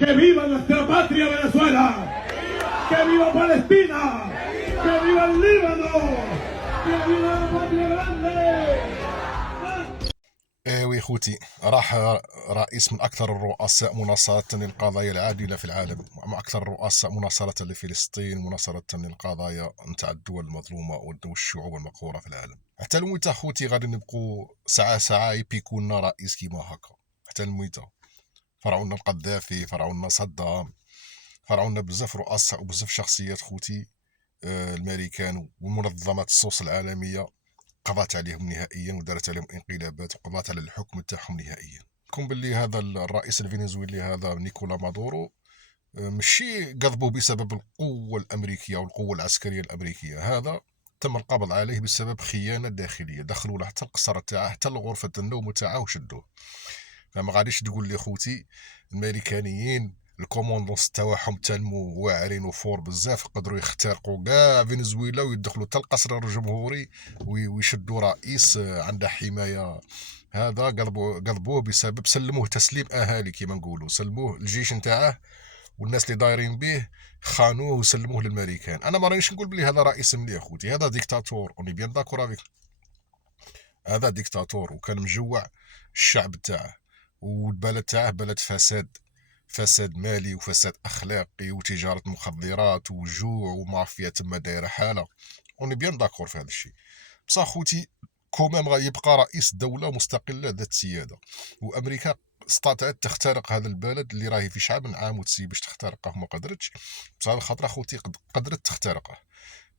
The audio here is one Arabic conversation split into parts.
¡Que viva nuestra patria Venezuela! ¡Que viva Palestina! ¡Que viva el Líbano! ¡Que viva la patria grande! ايوه خوتي، راح رئيس من اكثر الرؤساء مناصرة للقضايا العادلة في العالم، ومن اكثر الرؤساء مناصرة لفلسطين، مناصرة للقضايا نتاع الدول المظلومة والشعوب المقهورة في العالم. حتى المويتة خوتي غادي نبقوا ساعة يبيكون رئيس كيما هكا، حتى المويتة. فرعونا القذافي، فرعونا صدام، فرعونا بزاف رؤساء وبزاف شخصيات خوتي. الامريكان ومنظمات الصوص العالمية قضات عليهم نهائيا ودارت عليهم انقلابات وقضات على الحكم تاعهم نهائيا. كون باللي هذا الرئيس الفنزويلي هذا نيكولا مادورو ماشي قضبوه بسبب القوة الأمريكية والقوة العسكرية الأمريكية، هذا تم القبض عليه بسبب خيانة داخلية، دخلوا له حتى القصر تاعه حتى غرفة النوم تاعه وشدوه. فما غاديش تقول لي خوتي الامريكانيين الكوموندونس تاعهم تنمو واعرين وفور بزاف، قدروا يخترقوا كاع فنزويلا ويدخلوا حتى القصر الجمهوري ويشدوا رئيس عنده حمايه. هذا قضبوه بسبب سلموه تسليم اهالي كيما نقولوا، سلموه الجيش نتاعه والناس اللي دايرين به خانوه وسلموه للامريكان. انا ما رانيش نقول بلي هذا رئيس مليح خوتي، هذا ديكتاتور، اوني بيان داكور افيك. هذا ديكتاتور وكان مجوع الشعب تاعه، والبلد تاعه بلد فساد مالي وفساد اخلاقي وتجاره مخدرات وجوع ومافيا تما دايره حاله. اوني بيان داكور في هذا الشيء. بصح خوتي كومام غيبقى رئيس دوله مستقله ذات سياده، وامريكا استطاعت تخترق هذا البلد اللي راهي في شعب عام وتسي باش تخترقه وما قدرتش. بصح على خاطر خوتي قدرت تخترقه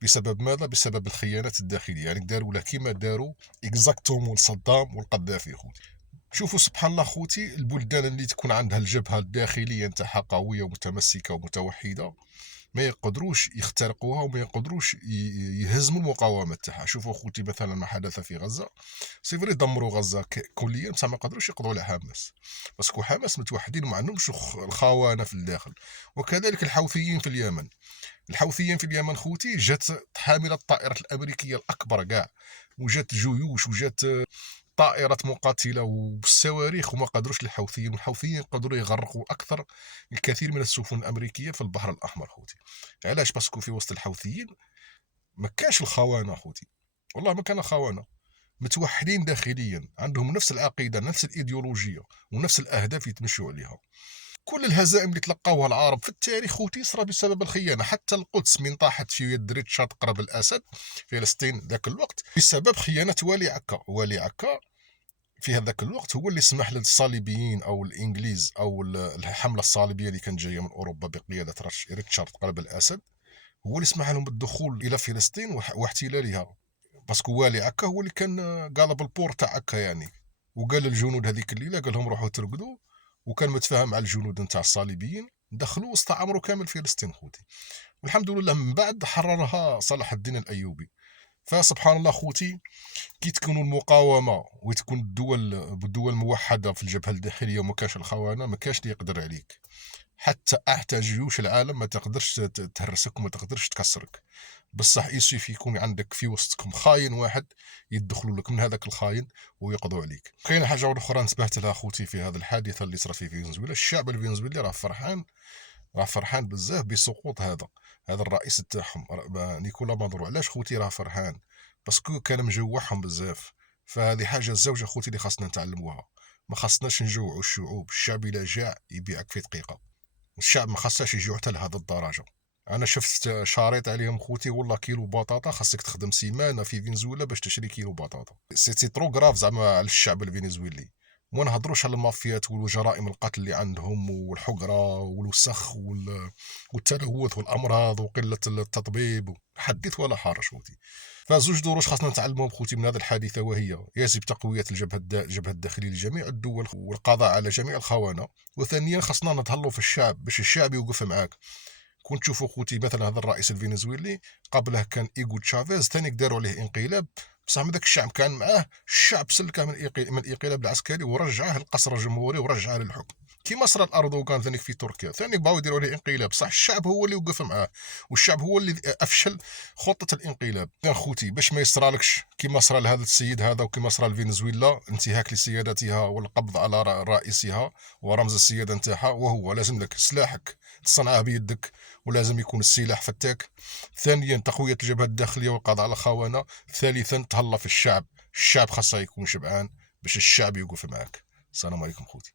بسبب ماذا؟ بسبب الخيانات الداخليه، يعني داروا له كيما داروا اكزاكتومون صدام والقذافي خوتي. شوفوا سبحان الله خوتي، البلدان اللي تكون عندها الجبهه الداخليه نتاعها قويه ومتمسكه ومتوحده ما يقدروش يخترقوها وما يقدروش يهزموا المقاومه تاعها. شوفوا خوتي مثلا ما حدث في غزه، سيفري دمروا غزه كليا بصح ما قدروش يقضوا على حماس، باسكو حماس متوحدين وما عندهمش الخونه في الداخل. وكذلك الحوثيين في اليمن، الحوثيين في اليمن خوتي جات حامله الطائرات الامريكيه الاكبر كاع، وجات جيوش وجات طائرات مقاتله وبالصواريخ وما قدروش الحوثيين، والحوثيين قدروا يغرقوا اكثر الكثير من السفن الامريكيه في البحر الاحمر خوتي. علاش؟ باسكو في وسط الحوثيين ما كاش الخونه خوتي، والله ما كان خونه، متوحدين داخليا، عندهم نفس العقيده نفس الايديولوجيه ونفس الاهداف يتمشوا عليها. كل الهزائم اللي تلقاوها العرب في التاريخ خوتي صرا بسبب الخيانه. حتى القدس من طاحت في يد ريتشارد قرب الاسد فلسطين ذاك الوقت بسبب خيانه والي عكا. والي عكا في هذاك الوقت هو اللي سمح للصليبيين او الانجليز او الحمله الصليبيه اللي كانت جايه من اوروبا بقياده ريتشارد قرب الاسد، هو اللي سمح لهم بالدخول الى فلسطين واحتلالها، باسكو والي عكا هو اللي كان قالب البور تاع عكا يعني. وقال للجنود هذيك الليله قال لهم روحوا ترقدوا، وكان متفاهم مع الجنود نتاع الصليبيين، دخلوا واستعمروا كامل فلسطين خوتي. والحمد لله من بعد حررها صلاح الدين الايوبي. فسبحان الله خوتي، كي تكون المقاومه وتكون الدول موحده في الجبهه الداخليه وما كاش الخونه، ما كاش اللي يقدر عليك. حتى جيوش العالم ما تقدرش تهرسك وما تقدرش تكسرك. بصح يسوي يكون عندك في وسطكم خاين واحد يدخلوا لك من هذاك الخاين ويقضوا عليك. كاينه حاجه اخرى انتبهت لها خوتي في هذه الحادثه اللي صارت في فنزويلا، الشعب الفنزويلي راه فرحان بزاف بسقوط هذا الرئيس تاعهم نيكولا مادورو. علاش خوتي راه فرحان؟ باسكو كان مجوعهم بزاف. فهذه حاجه الزوجه خوتي اللي خاصنا نتعلموها، ما خاصناش نجوعوا الشعوب. الشعب الى جاع يبيعك في دقيقه، الشعب ما خاصهاش يجوع حتى لهذه الدرجه. انا شفت شاريط عليهم خوتي والله كيلو بطاطا خاصك تخدم سيمانه في فنزويلا باش تشري كيلو بطاطا. سيتي ترو غراف زعما على الشعب الفنزويلي. وما نهضروش على المافيات والجرائم القتل اللي عندهم والحقره والوسخ والتلوث والامراض وقله التطبيب، حديث ولا حرج خوتي. فزوج دروش خاصنا نتعلمهم خوتي من هذه الحادثه، وهي يجب تقويه الجبهه الداخليه لجميع الدول والقضاء على جميع الخونه. وثانيا خاصنا نتهلوا في الشعب باش الشعب يوقف معاك. كنت تشوفوا خوتي مثلا هذا الرئيس الفنزويلي قبله كان ايغو تشافيز، ثاني داروا عليه انقلاب، بصح من ذاك الشعب كان معاه، الشعب سلكه من الانقلاب العسكري ورجعه للقصر الجمهوري ورجعه للحكم. كيما صرا اردوغان ثاني في تركيا، ثاني بغاو يديروا عليه انقلاب، صح الشعب هو اللي وقف معاه، والشعب هو اللي افشل خطه الانقلاب. يا خوتي باش ما يصرالكش كيما صرا لهذا السيد هذا وكيما صرا لفنزويلا، انتهاك لسيادتها والقبض على رئيسها ورمز السياده نتاعها، وهو لازم لك سلاحك تصنعه بيدك، ولازم يكون السلاح فتاك. ثانيا تقويه الجبهه الداخليه والقضاء على الخونه. ثالثا تهلا في الشعب، الشعب خاصه يكون شبعان باش الشعب يوقف معك. السلام عليكم خوتي.